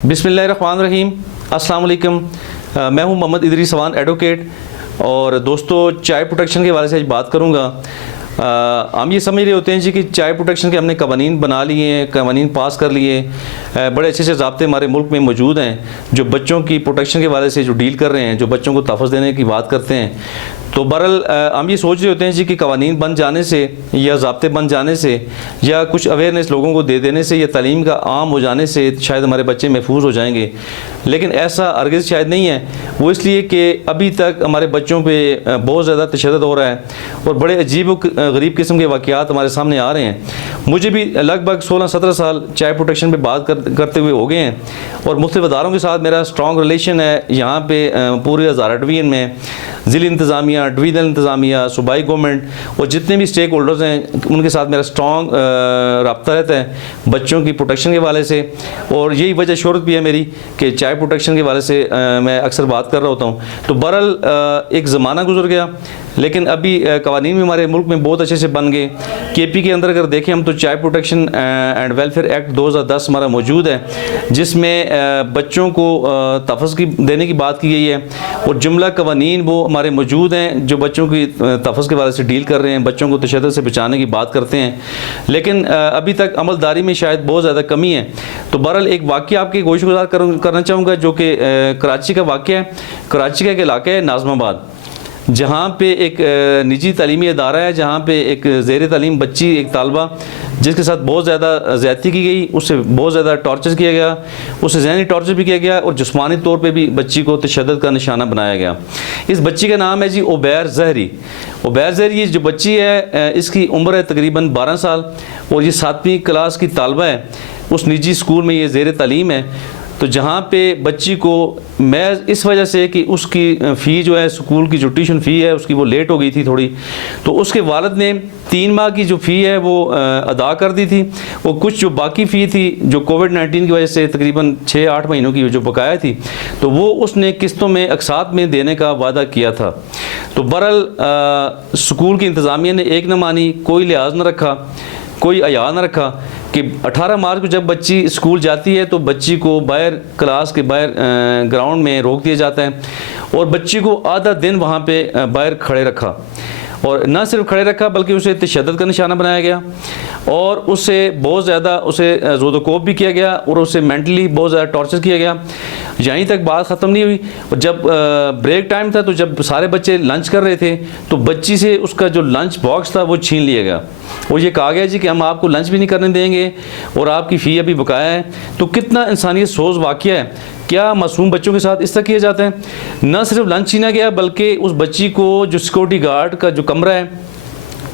बिस्मिल्लाहिर्रहमानिर्रहीम, अस्सलाम वालेकुम। मैं हूं मोहम्मद इदरीस सवान एडवोकेट। और दोस्तों, चाइल्ड प्रोटेक्शन के बारे से आज बात करूंगा। हम ये समझ रहे होते हैं जी कि चाइल्ड प्रोटेक्शन के हमने कवानीन बना लिए हैं, कवानीन पास कर लिए, बड़े अच्छे से ज़ाब्ते हमारे मुल्क में मौजूद हैं जो बच्चों की प्रोटेक्शन के बारे से जो डील कर रहे हैं, जो बच्चों को तहफ़्फ़ुज़ देने की बात करते हैं। तो बहरहाल हम ये सोच रहे होते हैं जी कि कवानीन बन जाने से या ज़ाब्ते बन जाने से या कुछ अवेयरनेस लोगों को दे देने से या तालीम का आम हो जाने से शायद हमारे बच्चे महफूज हो जाएंगे, लेकिन ऐसा हरगिज़ शायद नहीं है। वो इसलिए कि अभी तक हमारे बच्चों पे बहुत ज़्यादा तशद्दुद हो रहा है और बड़े अजीब गरीब किस्म के वाक़यात हमारे सामने आ रहे हैं। मुझे भी लगभग 16-17 साल चाइल्ड प्रोटेक्शन पे बात करते हुए हो गए हैं और मुख्तलिफ़ इदारों के साथ मेरा स्ट्रॉन्ग रिलेशन है। यहाँ पे पूरे हज़ारा डिवीज़न में ज़िली इंतज़ामिया, डिवीज़नल इंतज़ामिया, सूबाई गवर्नमेंट और जितने भी स्टेक होल्डर्स हैं उनके साथ मेरा स्ट्रॉन्ग रब्ता रहता है बच्चों की प्रोटेक्शन के वाले से। और यही वजह शोहरत भी है मेरी कि चाइल्ड प्रोटेक्शन के वाले से मैं अक्सर बात कर रहा होता हूँ। तो बहरहाल एक ज़माना गुजर गया, लेकिन अभी कवानीन भी हमारे मुल्क में बहुत अच्छे से बन गए। KP के अंदर अगर देखें हम तो child protection and welfare act 2010 हमारा मौजूद है, जिसमें बच्चों को तहफ़्फ़ुज़ देने की बात की गई है और जुमला कवानीन वो हमारे मौजूद हैं जो बच्चों की तहफ़्फ़ुज़ के बारे से डील कर रहे हैं, बच्चों को तशद्दुद से बचाने की बात करते हैं। लेकिन अभी तक अमलदारी में शायद बहुत ज़्यादा कमी है। तो बहरहाल एक वाक़या आपकी गोशगुजार करना चाहूँगा जो कि कराची का वाक़या है। कराची का एक इलाका है नाज़माबाद, जहाँ पे एक निजी तालीमी अदारा है, जहाँ पे एक ज़ेर तालीम बच्ची, एक तालबा जिसके साथ बहुत ज़्यादा ज़्यादती की गई, उससे बहुत ज़्यादा टॉर्चर किया गया, उससे ज़हनी टॉर्चर भी किया गया और जिस्मानी तौर पे भी बच्ची को तशद्दुद का निशाना बनाया गया। इस बच्ची का नाम है जी उबैर ज़हरी। उबैर ज़हरी जो बच्ची है इसकी उम्र है तकरीबन 12 साल और ये 7वीं क्लास की तालबा है। उस निजी स्कूल में ये ज़ेर तालीम है। तो जहाँ पे बच्ची को मैं इस वजह से कि उसकी फ़ी जो है स्कूल की जो ट्यूशन फ़ी है उसकी वो लेट हो गई थी थोड़ी, तो उसके वालिद ने 3 माह की जो फ़ी है वो अदा कर दी थी। वो कुछ जो बाकी फ़ी थी जो कोविड-19 की वजह से तकरीबन 6-8 महीनों की जो बकाया थी, तो वो उसने किस्तों में अक़सात में देने का वादा किया था। तो बहरहाल स्कूल की इंतज़ामिया ने एक न मानी, कोई लिहाज न रखा, कोई अया न रखा कि 18 मार्च को जब बच्ची स्कूल जाती है तो बच्ची को बाहर क्लास के बाहर ग्राउंड में रोक दिया जाता है और बच्ची को आधा दिन वहाँ पे बाहर खड़े रखा। और न सिर्फ खड़े रखा बल्कि उसे तशद्दुद का निशाना बनाया गया और उससे बहुत ज़्यादा उसे ज़ोदोकोब भी किया गया और उसे मेंटली बहुत ज़्यादा टॉर्चर किया गया। यहीं तक बात ख़त्म नहीं हुई और जब ब्रेक टाइम था तो जब सारे बच्चे लंच कर रहे थे तो बच्ची से उसका जो लंच बॉक्स था वो छीन लिया गया और ये कहा गया जी कि हम आपको लंच भी नहीं करने देंगे और आपकी फ़ी अभी बकाया है। तो कितना इंसानियत सोज़ वाक़या है। क्या मासूम बच्चों के साथ इस तरह किया जाता है? न सिर्फ लंच छीना गया बल्कि उस बच्ची को जो सिक्योरिटी गार्ड का जो कमरा है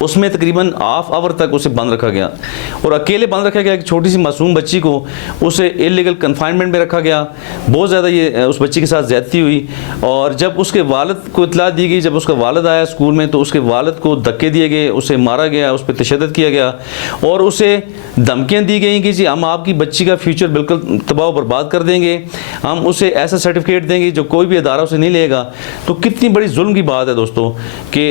उसमें तकरीबन हाफ आवर तक उसे बंद रखा गया और अकेले बंद रखा गया। एक छोटी सी मासूम बच्ची को उसे इलीगल कन्फाइनमेंट में रखा गया। बहुत ज़्यादा ये उस बच्ची के साथ ज़्यादती हुई और जब उसके वालिद को इत्तला दी गई, जब उसका वालिद आया स्कूल में तो उसके वालिद को धक्के दिए गए, उसे मारा गया, उस पर तशद्दुद किया गया और उसे धमकियाँ दी गई कि जी हम आपकी बच्ची का फ्यूचर बिल्कुल तबाह बर्बाद कर देंगे, हम उसे ऐसा सर्टिफिकेट देंगे जो कोई भी अदारा उसे नहीं लेगा। तो कितनी बड़ी जुल्म की बात है दोस्तों कि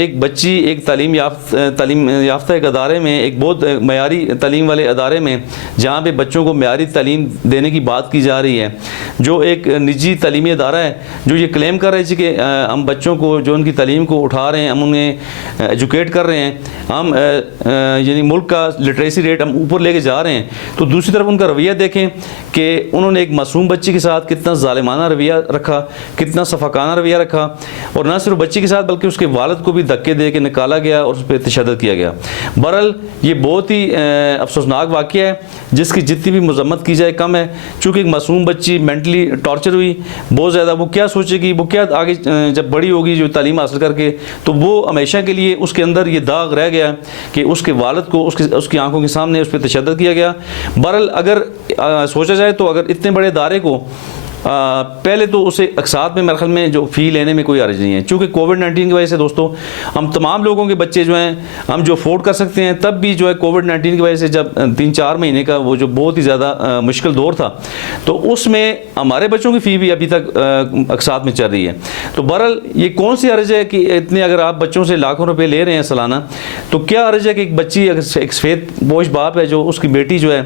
एक बच्ची एक तालीम याफ्ता एक अदारे में, एक बहुत मयारी तालीम वाले अदारे में जहाँ पे बच्चों को मयारी तालीम देने की बात की जा रही है, जो एक निजी तालीमी अदारा है जो ये क्लेम कर रहे थे कि हम बच्चों को जो उनकी तालीम को उठा रहे हैं, हम उन्हें एजुकेट कर रहे हैं, हम यानी मुल्क का लिटरेसी रेट हम ऊपर लेके जा रहे हैं। तो दूसरी तरफ उनका रवैया देखें कि उन्होंने एक मासूम बच्ची के साथ कितना ज़ालिमाना रवैया रखा, कितना सफाकाना रवैया रखा और न सिर्फ बच्ची के साथ बल्कि उसके वालिद को भी धक्के दे के निकाला गया और उस पर तशद्दुद किया गया। बहरहाल ये बहुत ही अफसोसनाक वाक़या है जिसकी जितनी भी मज़म्मत की जाए कम है। चूँकि एक मासूम बच्ची मेंटली टॉर्चर हुई बहुत ज़्यादा, वो क्या सोचेगी, वो क्या आगे जब बड़ी होगी जो तालीम हासिल करके, तो वो हमेशा के लिए उसके अंदर ये दाग रह गया कि उसके वालिद को उसकी आंखों के सामने उस पर तशद्दुद किया गया। बहरहाल अगर सोचा जाए तो अगर इतने बड़े इदारे को पहले तो उसे अकसात में मेरे ख्याल में जो फ़ी लेने में कोई अर्ज नहीं है, चूँकि कोविड-19 की वजह से दोस्तों हम तमाम लोगों के बच्चे जो हैं हम जो अफोर्ड कर सकते हैं, तब भी जो है कोविड-19 की वजह से जब 3-4 महीने का वो जो बहुत ही ज़्यादा मुश्किल दौर था, तो उसमें हमारे बच्चों की फ़ी भी अभी तक अकसात में चल रही है। तो बहरहाल ये कौन सी अर्ज है कि इतने अगर आप बच्चों से लाखों रुपए ले रहे हैं सालाना, तो क्या अर्ज है कि एक बच्ची अगर एक सफ़ेद पोश बाप है जो उसकी बेटी जो है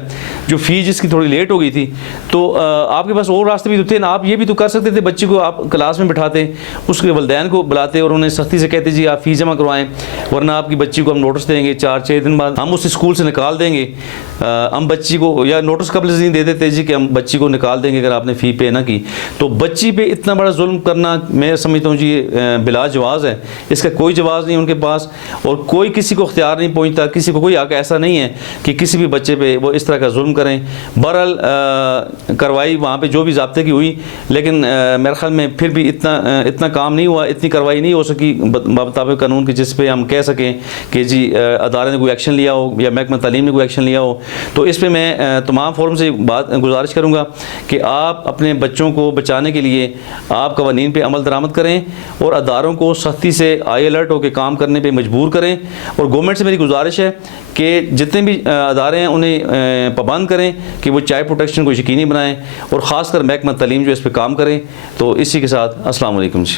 जो फ़ी जिसकी थोड़ी लेट हो गई थी, तो आपके पास और रास्ते भी तो थे ना, आप ये भी तो कर सकते थे, बच्ची को आप क्लास में बिठाते, उसके वलदैन को बुलाते और उन्हें सख्ती से कहते जी आप फ़ीस जमा करवाएं, वरना आपकी बच्ची को हम नोटिस देंगे, 4-6 दिन बाद हम उस स्कूल से निकाल देंगे। हम बच्ची को या नोटिस कबल से नहीं दे देते जी कि हम बच्ची को निकाल देंगे अगर आपने फ़ी पे ना की। तो बच्ची पे इतना बड़ा जुल्म करना मैं समझता हूँ जी बिला जवाज़ है, इसका कोई जवाज़ नहीं उनके पास, और कोई किसी को इख्तियार नहीं पहुँचता, किसी को कोई हक़ ऐसा नहीं है कि किसी भी बच्चे पे वो इस तरह का जुल्म करें। बहरहाल कार्रवाई वहाँ पे जो भी ज़ाब्ते की हुई, लेकिन मेरे ख्याल में फिर भी इतना काम नहीं हुआ, इतनी कार्रवाई नहीं हो सकी मुताबिक कानून की जिस पे हम कह सकें कि जी अदारे ने कोई एक्शन लिया हो या महकमा तालीम ने कोई एक्शन लिया हो। तो इस पर मैं तमाम फोरम से गुजारिश करूँगा कि आप अपने बच्चों को बचाने के लिए आप कवानीन पर अमल दरामद करें और अदारों को सख्ती से आई अलर्ट होकर काम करने पर मजबूर करें। और गवर्नमेंट से मेरी गुजारिश है कि जितने भी अदारे हैं उन्हें पाबंद करें कि वो चाइल्ड प्रोटेक्शन को यकीनी बनाएं और ख़ासकर महकमा तालीम जो इस पर काम करें। तो इसी के साथ अस्सलाम वालेकुम जी।